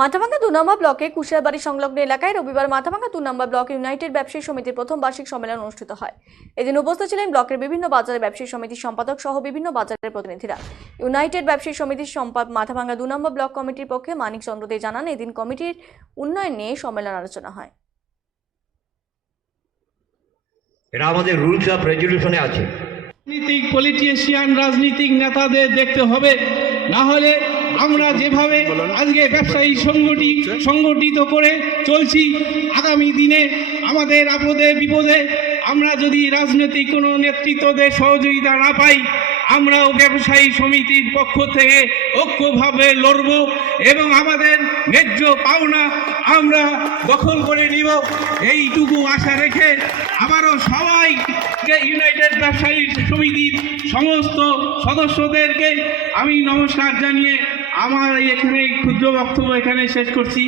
মাথাভাঙ্গা 2 নম্বর ব্লকে কুশিয়ারবাড়ি সংলগ্ন এলাকায় রবিবার মাথাভাঙ্গা 2 নম্বর ব্লক ইউনাইটেড ব্যবসায়ী সমিতির প্রথম বার্ষিক সম্মেলন অনুষ্ঠিত হয়। এদিন উপস্থিত ছিলেন ব্লকের বিভিন্ন বাজারের ব্যবসায়ী সমিতির সম্পাদক সহ বিভিন্ন বাজারের প্রতিনিধিরা। ইউনাইটেড ব্যবসায়ী সমিতির সম্পাদক মাথাভাঙ্গা 2 নম্বর ব্লক কমিটির পক্ষে মানিক চন্দ্র দে জানান, এদিন কমিটির উন্নয়ন নিয়ে সম্মেলন আলোচনা হয়। এটা আমাদের রুলস অফ রেজুলেশনে আছে। রাজনীতিক পলিটিশিয়ান রাজনীতিক নেতাদের দেখতে হবে, না হলে আমরা যেভাবে আজকে ব্যবসায়ী সংগঠিত করে চলছি, আগামী দিনে আমাদের আপদে বিপদে আমরা যদি রাজনৈতিক কোনো নেতৃত্বদের সহযোগিতা না পাই, আমরাও ব্যবসায়ী সমিতির পক্ষ থেকে ঐক্যভাবে লড়ব এবং আমাদের ন্যায্য পাওনা আমরা দখল করে নিব। এইটুকু আশা রেখে আবারও সবাইকে ইউনাইটেড ব্যবসায়ী সমিতির সমস্ত সদস্যদেরকে আমি নমস্কার জানিয়ে আমার এখানে ক্ষুদ্র বক্তব্য এখানে শেষ করছি।